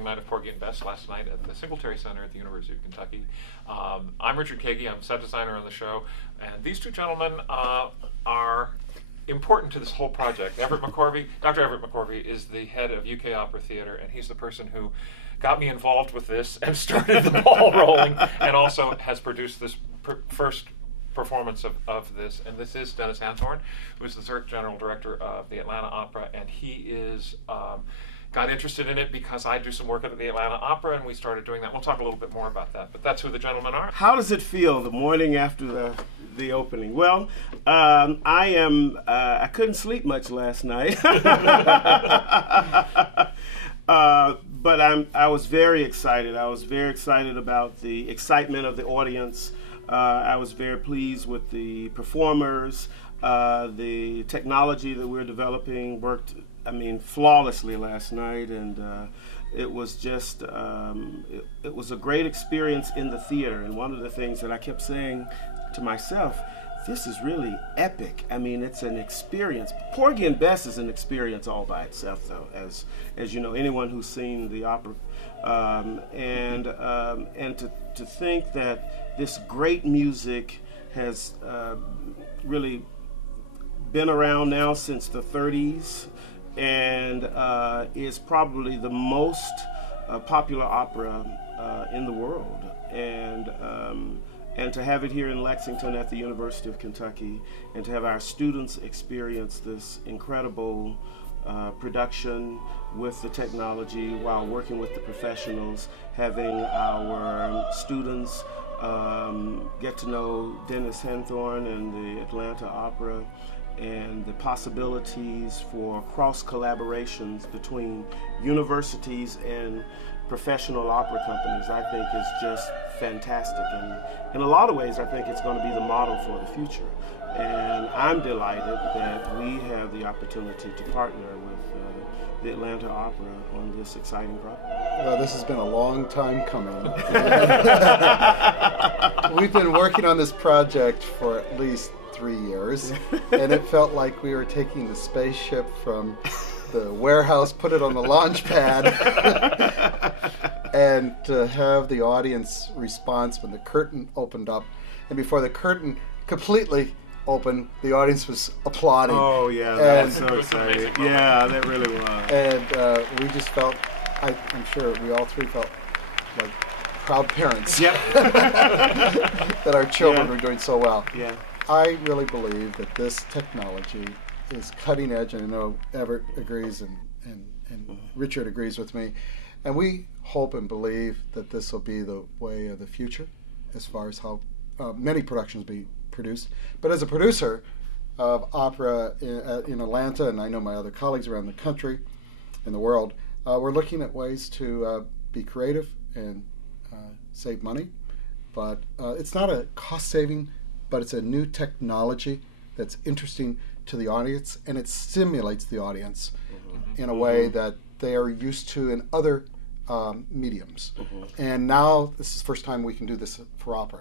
opening night of Porgy and Bess last night at the Singletary Center at the University of Kentucky. I'm Richard Kagey. I'm set designer on the show, and these two gentlemen are important to this whole project. Everett McCorvey, Dr. Everett McCorvey, is the head of UK Opera Theatre, and he's the person who got me involved with this and started the ball rolling, and also has produced this first performance of this. And this is Dennis Hanthorn, who is the Zurich General Director of the Atlanta Opera, and he is got interested in it because I do some work at the Atlanta Opera, and we started doing that. We'll talk a little bit more about that, but that's who the gentlemen are. How does it feel the morning after the opening? Well, I couldn't sleep much last night. But I was very excited. I was very excited about the excitement of the audience. I was very pleased with the performers. The technology that we're developing worked, flawlessly last night, and it was just, it was a great experience in the theater. And one of the things that I kept saying to myself, this is really epic. It's an experience. Porgy and Bess is an experience all by itself, though, as you know, anyone who's seen the opera. And to think that this great music has really been around now since the 30s, and is probably the most popular opera in the world. And to have it here in Lexington at the University of Kentucky, and to have our students experience this incredible production with the technology while working with the professionals, having our students get to know Dennis Hanthorn and the Atlanta Opera, and the possibilities for cross collaborations between universities and professional opera companies, I think is just fantastic. And in a lot of ways, I think it's going to be the model for the future. And I'm delighted that we have the opportunity to partner with the Atlanta Opera on this exciting project. Well, this has been a long time coming. We've been working on this project for at least 3 years, and it felt like we were taking the spaceship from the warehouse, put it on the launch pad, and to have the audience response when the curtain opened up. And before the curtain completely opened, the audience was applauding. Oh yeah, that was so exciting. Yeah, that really was. And we just felt, I'm sure we all three felt like proud parents. Yep. That our children were doing so well. Yeah. I really believe that this technology is cutting edge, and I know Everett agrees and Richard agrees with me. And we hope and believe that this will be the way of the future as far as how many productions be produced. But as a producer of opera in Atlanta, and I know my other colleagues around the country and the world, we're looking at ways to be creative and save money. But it's not a cost saving, but it's a new technology that's interesting to the audience, and it stimulates the audience in a way that they are used to in other mediums. And now this is the first time we can do this for opera.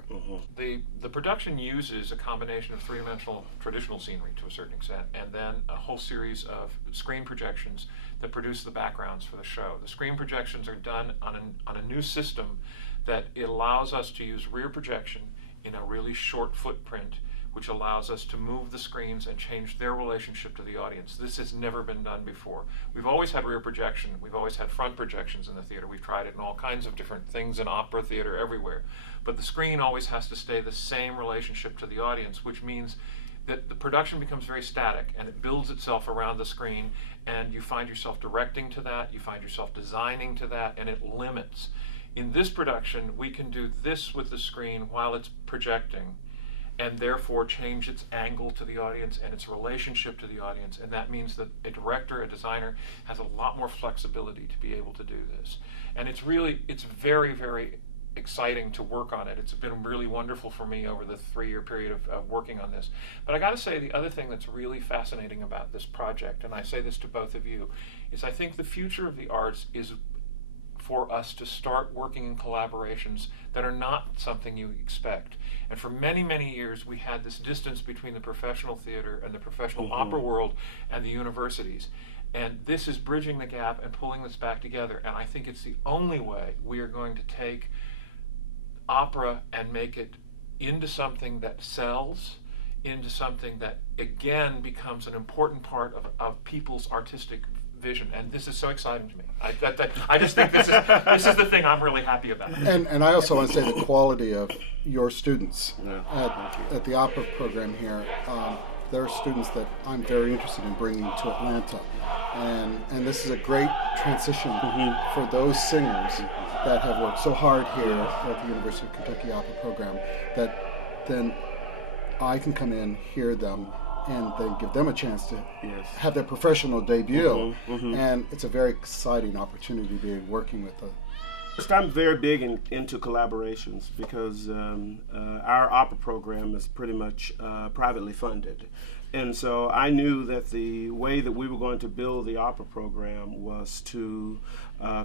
The production uses a combination of three-dimensional traditional scenery to a certain extent, and then a whole series of screen projections that produce the backgrounds for the show. The screen projections are done on a new system that it allows us to use rear projection in a really short footprint, which allows us to move the screens and change their relationship to the audience. This has never been done before. We've always had rear projection. We've always had front projections in the theater. We've tried it in all kinds of different things in opera theater everywhere. But the screen always has to stay the same relationship to the audience, which means that the production becomes very static, and it builds itself around the screen, and you find yourself directing to that, you find yourself designing to that, and it limits. In this production, we can do this with the screen while it's projecting, and therefore change its angle to the audience and its relationship to the audience. And that means that a director, a designer, has a lot more flexibility to be able to do this. And it's very, very exciting to work on it. It's been really wonderful for me over the 3-year period of working on this. But I gotta say, the other thing that's really fascinating about this project, and I say this to both of you, is I think the future of the arts is for us to start working in collaborations that are not something you expect. And for many, many years, we had this distance between the professional theater and the professional opera world and the universities. And this is bridging the gap and pulling this back together. And I think it's the only way we are going to take opera and make it into something that sells, into something that, again, becomes an important part of people's artistic vision. And this is so exciting to me. I just think this is the thing I'm really happy about. And I also want to say the quality of your students at the opera program here. There are students that I'm very interested in bringing to Atlanta. And this is a great transition for those singers that have worked so hard here at the University of Kentucky Opera program, that then I can come in, hear them, and then give them a chance to have their professional debut. And it's a very exciting opportunity to be working with them. I'm very big into collaborations because our opera program is pretty much privately funded. And so I knew that the way that we were going to build the opera program was to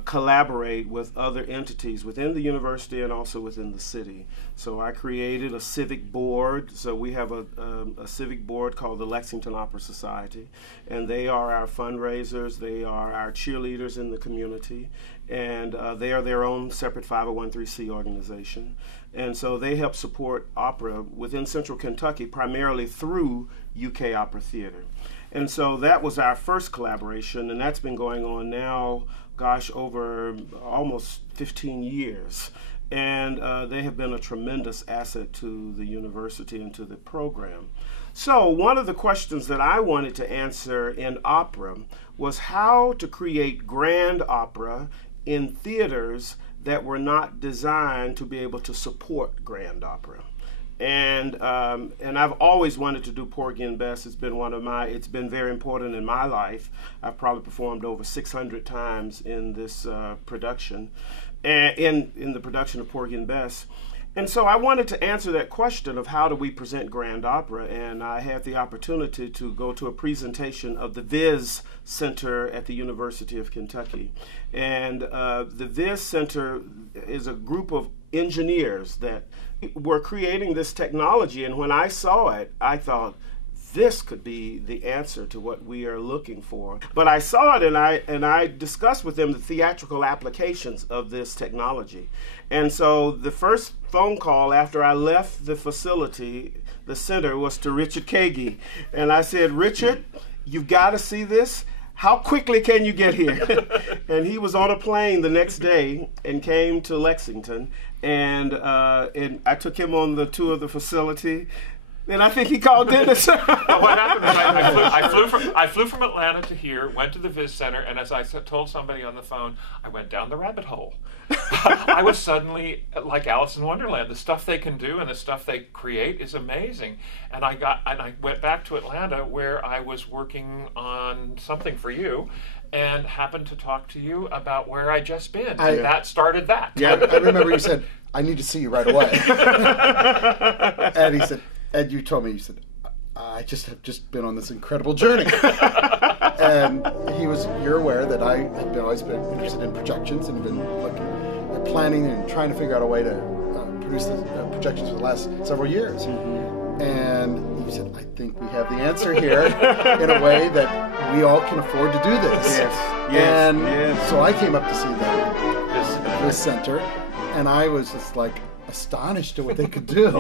collaborate with other entities within the university and also within the city. So I created a civic board. So we have a civic board called the Lexington Opera Society, and they are our fundraisers, they are our cheerleaders in the community, and they are their own separate 501(c) organization. And so they help support opera within Central Kentucky primarily through UK Opera Theater. And so that was our first collaboration, and that's been going on now, gosh, over almost 15 years. And they have been a tremendous asset to the university and to the program. So one of the questions that I wanted to answer in opera was how to create grand opera in theaters that were not designed to be able to support grand opera. And I've always wanted to do Porgy and Bess. It's been very important in my life. I've probably performed over 600 times in this production, in the production of Porgy and Bess. And so I wanted to answer that question of how do we present grand opera, and I had the opportunity to go to a presentation of the Viz Center at the University of Kentucky. And the Viz Center is a group of engineers that were creating this technology, and when I saw it, I thought, this could be the answer to what we are looking for. But I saw it, and I discussed with them the theatrical applications of this technology. And so the first phone call after I left the facility, the center, was to Richard Kagey. And I said, Richard, you've got to see this. How quickly can you get here? And he was on a plane the next day and came to Lexington. And I took him on the tour of the facility. And I think he called Dennis. What happened is I flew from Atlanta to here, went to the Viz Center, and as I told somebody on the phone, I went down the rabbit hole. I was suddenly like Alice in Wonderland. The stuff they can do and the stuff they create is amazing. And I went back to Atlanta where I was working on something for you, and happened to talk to you about where I'd just been. And that started that. Yeah, I remember you said, I need to see you right away. And he said, Ed, you told me, you said, I have just been on this incredible journey. And you're aware that I have always been interested in projections and been looking at planning and trying to figure out a way to produce the projections for the last several years. And you said, I think we have the answer here in a way that we all can afford to do this. Yes. So I came up to see this center, and I was just like, astonished at what they could do.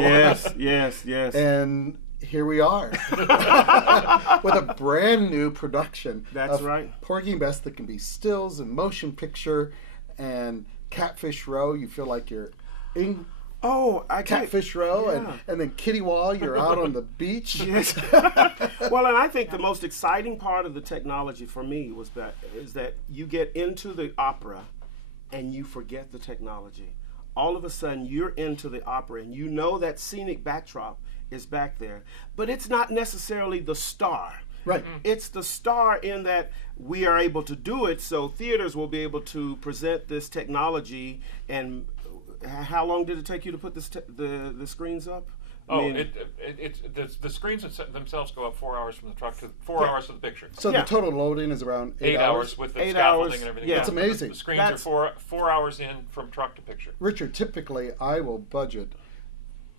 Yes. And here we are with a brand new production. That's right. Porgy and Bess that can be stills and motion picture and Catfish Row. You feel like you're in Catfish Row, and then Kitty Wall, you're out on the beach. Yes. Well, and I think the most exciting part of the technology for me is that you get into the opera and you forget the technology. All of a sudden, you're into the opera, and you know that scenic backdrop is back there. But it's not necessarily the star. Right. It's the star in that we are able to do it, so theaters will be able to present this technology. And how long did it take you to put the screens up? Oh, I mean, the screens themselves go up 4 hours from the truck to 4 hours to the picture. So the total loading is around 8 hours with the 8 scaffolding hours, and everything. yeah. else. That's amazing. The screens are 4 hours in from truck to picture. Richard, typically I will budget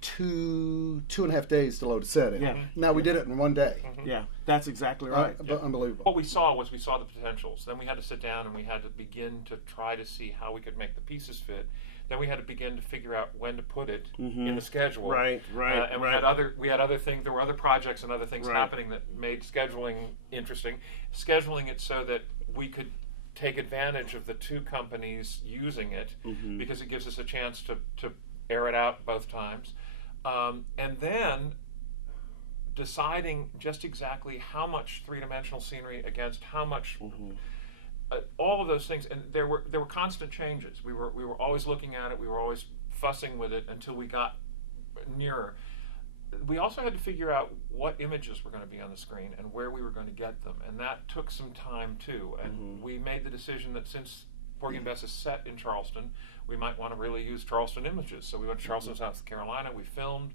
2.5 days to load a set in. Yeah. Now we did it in 1 day. yeah, that's exactly right. Unbelievable. What we saw the potentials. Then we had to sit down and we had to begin to try to see how we could make the pieces fit. Then we had to begin to figure out when to put it in the schedule. Right, right, and right. we had other things. There were other projects and other things Right. happening that made scheduling interesting. Scheduling it so that we could take advantage of the two companies using it because it gives us a chance to air it out both times. And then deciding just exactly how much three-dimensional scenery against how much, all of those things, and there were constant changes. We were always looking at it. We were always fussing with it until we got nearer. We also had to figure out what images were going to be on the screen and where we were going to get them, and that took some time too. And we made the decision that since Porgy and Bess is set in Charleston, we might want to really use Charleston images. So we went to Charleston, South Carolina. We filmed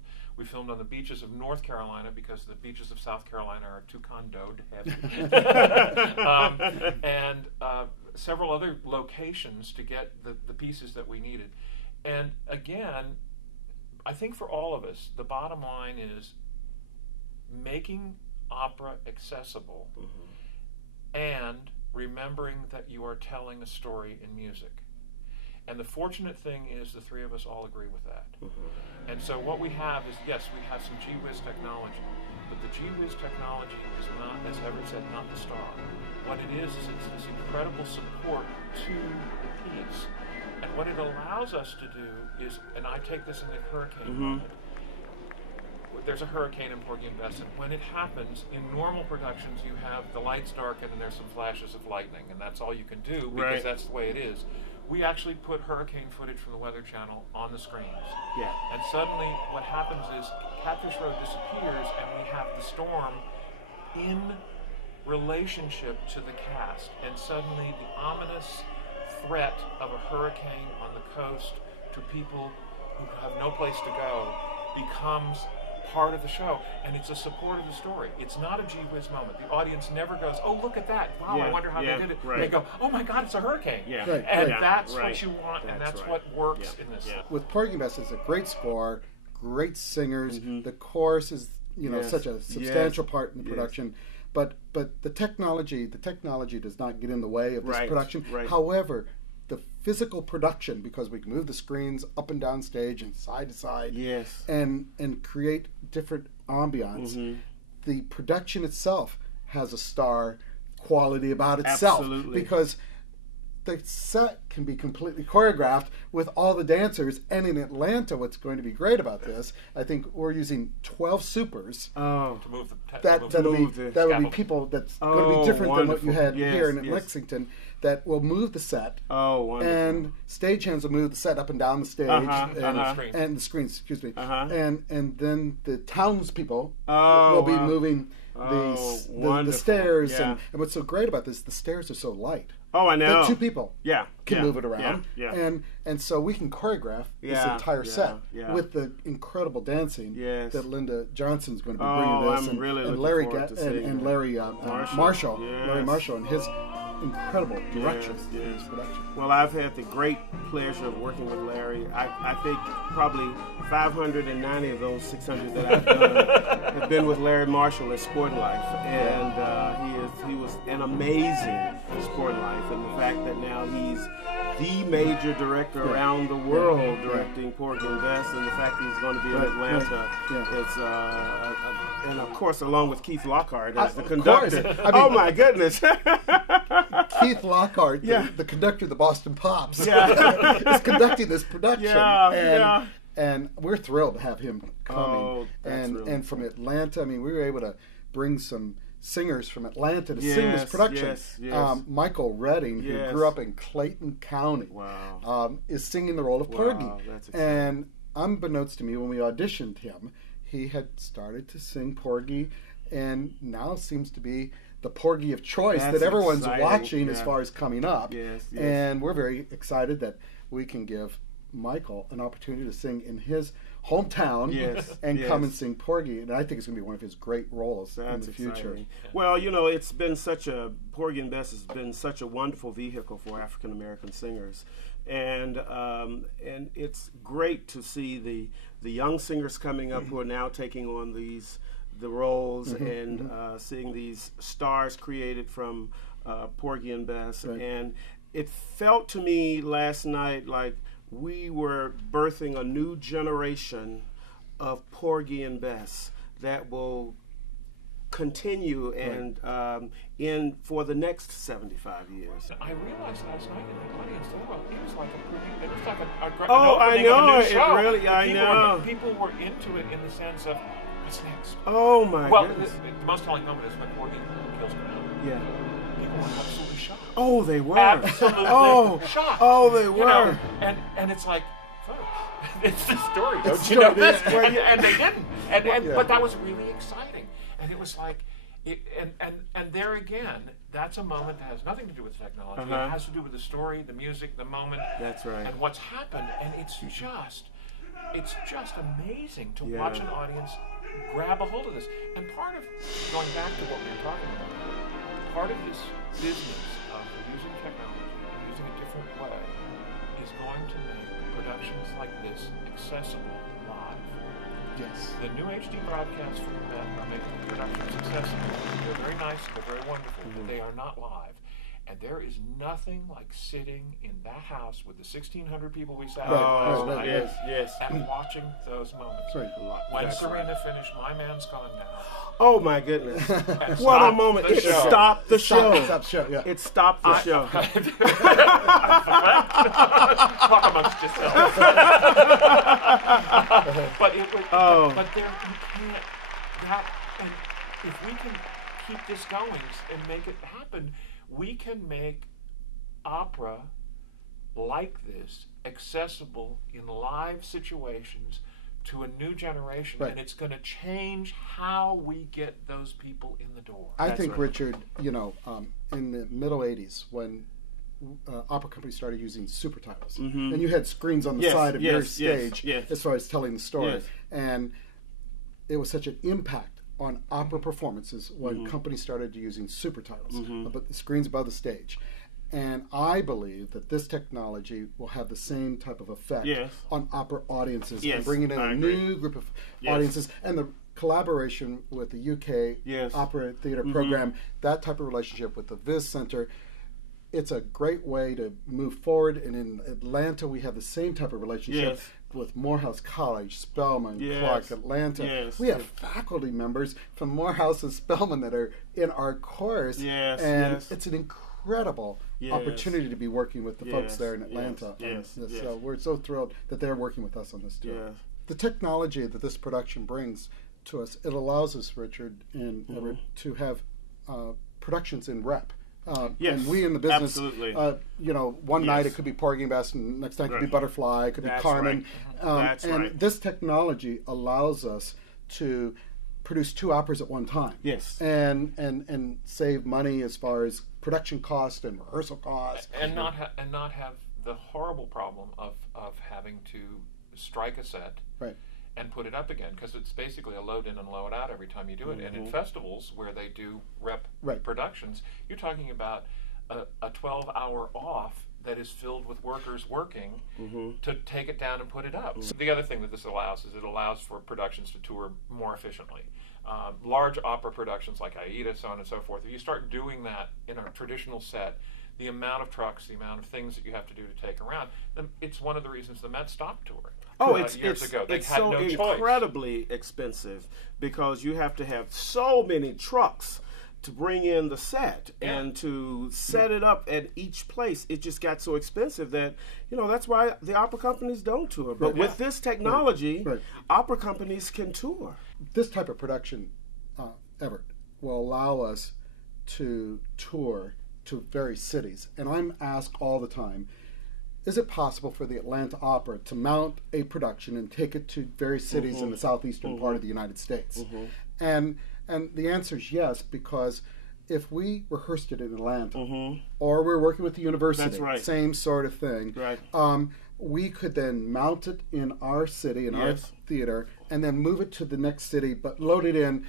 on the beaches of North Carolina because the beaches of South Carolina are too condoed heavy. And several other locations to get the pieces that we needed. And again, I think for all of us, the bottom line is making opera accessible and remembering that you are telling a story in music. And the fortunate thing is the three of us all agree with that. And so what we have is, yes, we have some gee-whiz technology, but the gee-whiz technology is not, as Everett said, not the star. What it is it's this incredible support to the piece. And what it allows us to do is, and I take this in the hurricane moment, there's a hurricane in Porgy and Bess, and when it happens, in normal productions you have the lights darken and there's some flashes of lightning, and that's all you can do because that's the way it is. We actually put hurricane footage from the Weather Channel on the screens. Yeah. And suddenly what happens is Catfish Road disappears and we have the storm in relationship to the cast. And suddenly the ominous threat of a hurricane on the coast to people who have no place to go becomes part of the show, and it's a support of the story. It's not a gee whiz moment. The audience never goes, "Oh, look at that! Wow, I wonder how they did it." Right. They go, "Oh my God, it's a hurricane!" Yeah. Right, And right. that's what you want, and that's right. what works in this. With Porgy and Bess, it's a great score, great singers. The chorus is, such a substantial part in the production. But the technology does not get in the way of this production. Right. However, the physical production, because we can move the screens up and down stage and side to side, and create different ambiance. The production itself has a star quality about itself. Absolutely. Because the set can be completely choreographed with all the dancers. And in Atlanta, what's going to be great about this, I think we're using 12 supers. Oh, To move the That would be people that's going to be different than what you had here in Lexington, that will move the set. Oh, wonderful. And stagehands will move the set up and down the stage and the screens, excuse me. And then the townspeople will be moving the stairs. And what's so great about this, the stairs are so light. Oh, I know. That two people can move it around. And so we can choreograph this entire set with the incredible dancing that Linda Johnson's going to be bringing this. I'm really looking Larry forward to seeing and that. Larry Marshall. Larry Marshall and his incredible direction in this production. Well, I've had the great pleasure of working with Larry. I think probably 590 of those 600 that I've done have been with Larry Marshall at Sport Life, and he was an amazing Sport Life, and the fact that now he's the major director around the world directing Porgy and Bess, and the fact that he's going to be in Atlanta, it's and of course along with Keith Lockhart as the conductor. Oh my goodness! Keith Lockhart, the conductor of the Boston Pops, is conducting this production. And we're thrilled to have him coming. And from Atlanta, I mean, we were able to bring some singers from Atlanta to sing this production. Michael Redding, who grew up in Clayton County, is singing the role of Porgy. And unbeknownst to me, when we auditioned him, he had started to sing Porgy, and now seems to be the Porgy of choice that everyone's watching as far as coming up. And we're very excited that we can give Michael an opportunity to sing in his hometown Yes, and yes. come and sing Porgy. And I think it's going to be one of his great roles in That's the future. exciting. Well, you know, it's been such a Porgy and Bess has been such a wonderful vehicle for African American singers, and it's great to see the young singers coming up who are now taking on the roles and seeing these stars created from Porgy and Bess, Right. and it felt to me last night like we were birthing a new generation of Porgy and Bess that will continue and in for the next 75 years. I realized last night in the audience, it was like an Oh, I opening know, of a new it show. really- I know. People were into it in the sense of, what's next? Oh my Well, goodness. the most telling moment is when Porgy kills Brown. Yeah. People were absolutely shocked. Oh, they were. Absolutely shocked. Oh, they You were. know, and it's like, folks, it's the story. Don't you know this? Well, And they didn't. Yeah. But that was really exciting. And it was like, and there again, that's a moment that has nothing to do with technology. Uh-huh. It has to do with the story, the music, the moment. That's right. And what's happened. And it's just amazing to Yeah. watch an audience grab a hold of this. And part of, going back to what we were talking about, part of this business of using technology and using a different way is going to make productions like this accessible live. Yes. The new HD broadcasts from the Met are making productions accessible. They're very nice, they're very wonderful, but they are not live. And there is nothing like sitting in that house with the 1,600 people we sat in last night Yes, yes. and watching those moments. Right. When That's Serena finished My Man's Gone Now, Oh my goodness. What a stopped moment. the It show. stopped the show. Stop show. Yeah. It stopped the show. talk amongst yourselves. But it was, but there you can't and if we can keep this going and make it happen, we can make opera like this accessible in live situations to a new generation, Right. and it's going to change how we get those people in the door. I That's think, right. Richard, you know, in the middle 80s, when opera companies started using super titles, and you had screens on the Yes, side of your yes, stage yes. as far as telling the story. Yes. And it was such an impact on opera performances when companies started using super titles, but the screens above the stage. And I believe that this technology will have the same type of effect Yes. on opera audiences Yes, and bringing in I a agree. new group of Yes. audiences. And the collaboration with the UK Yes. Opera Theatre Program, that type of relationship with the Viz Center, it's a great way to move forward. And in Atlanta, we have the same type of relationship Yes. with Morehouse College, Spelman, Yes. Clark, Atlanta. Yes. We have faculty members from Morehouse and Spelman that are in our course. Yes, And yes. it's an incredible Yes. opportunity to be working with the folks Yes, there in yes, Atlanta. yes, And yes. So we're so thrilled that they're working with us on this too. Yes. The technology that this production brings to us, it allows us, Richard and Everett, to have productions in rep. Yes, And we in the business, absolutely. you know, one Yes. night it could be Porgy and Bess, and next night it could be Right. Butterfly, it could That's be Carmen. right. That's and right. this technology allows us to produce two operas at one time. Yes. And save money as far as production cost and rehearsal cost. And not have the horrible problem of having to strike a set Right. and put it up again, because it's basically a load in and load out every time you do it. And in festivals where they do rep Right. productions, you're talking about a 12-hour off that is filled with workers working to take it down and put it up. So the other thing that this allows is it allows for productions to tour more efficiently. Large opera productions like Aida, so on and so forth, if you start doing that in a traditional set, the amount of trucks, the amount of things that you have to do to take around, it's one of the reasons the Met stopped touring. Oh, Years ago. They it's had so no choice. incredibly expensive because you have to have so many trucks to bring in the set and to set it up at each place. It just got so expensive that, you know, that's why the opera companies don't tour. But with this technology, Right. opera companies can tour. This type of production, Everett, will allow us to tour to various cities. And I'm asked all the time, is it possible for the Atlanta Opera to mount a production and take it to various cities in the southeastern part of the United States? And the answer is yes, because if we rehearsed it in Atlanta, or we're working with the university, That's right. same sort of thing, Right. we could then mount it in our city, in our Yes. theater, and then move it to the next city, but load it in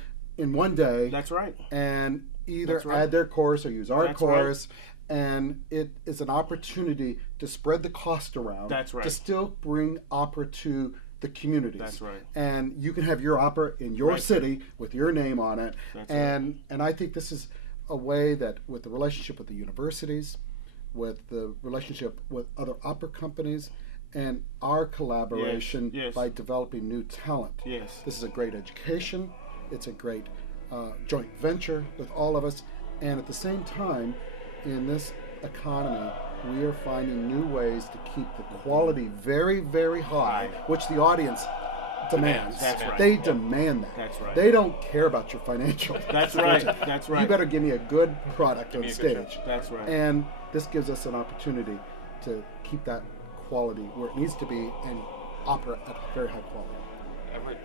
one day. That's right. And either That's right. add their course or use our That's course. And it is an opportunity to spread the cost around. That's right. To still bring opera to the communities. That's right. And you can have your opera in your Right. city with your name on it. That's and I think this is a way that, with the relationship with the universities, with the relationship with other opera companies, and our collaboration Yes. by developing new talent. Yes. This is a great education. It's a great joint venture with all of us. And at the same time, in this economy, we are finding new ways to keep the quality very, very high, which the audience demands. That's right. They demand that. That's right. They don't care about your financial. That's right. That's right. You better give me a good product on me a good stage. show. That's right. And this gives us an opportunity to keep that quality where it needs to be, and opera at very high quality. Everett,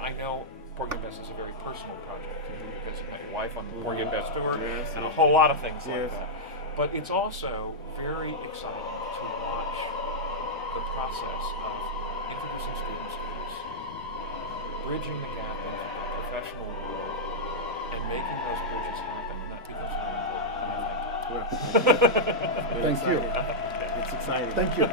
I know Porgy and Bess is a very personal project to you because you've got your wife on the Porgy and Bess tour Yes. and a whole lot of things like Yes. that. But it's also very exciting to watch the process of introducing students to this, bridging the gap into the professional world, and making those bridges happen. And that becomes very important, I think. Well, Thank you. It's exciting. Thank you.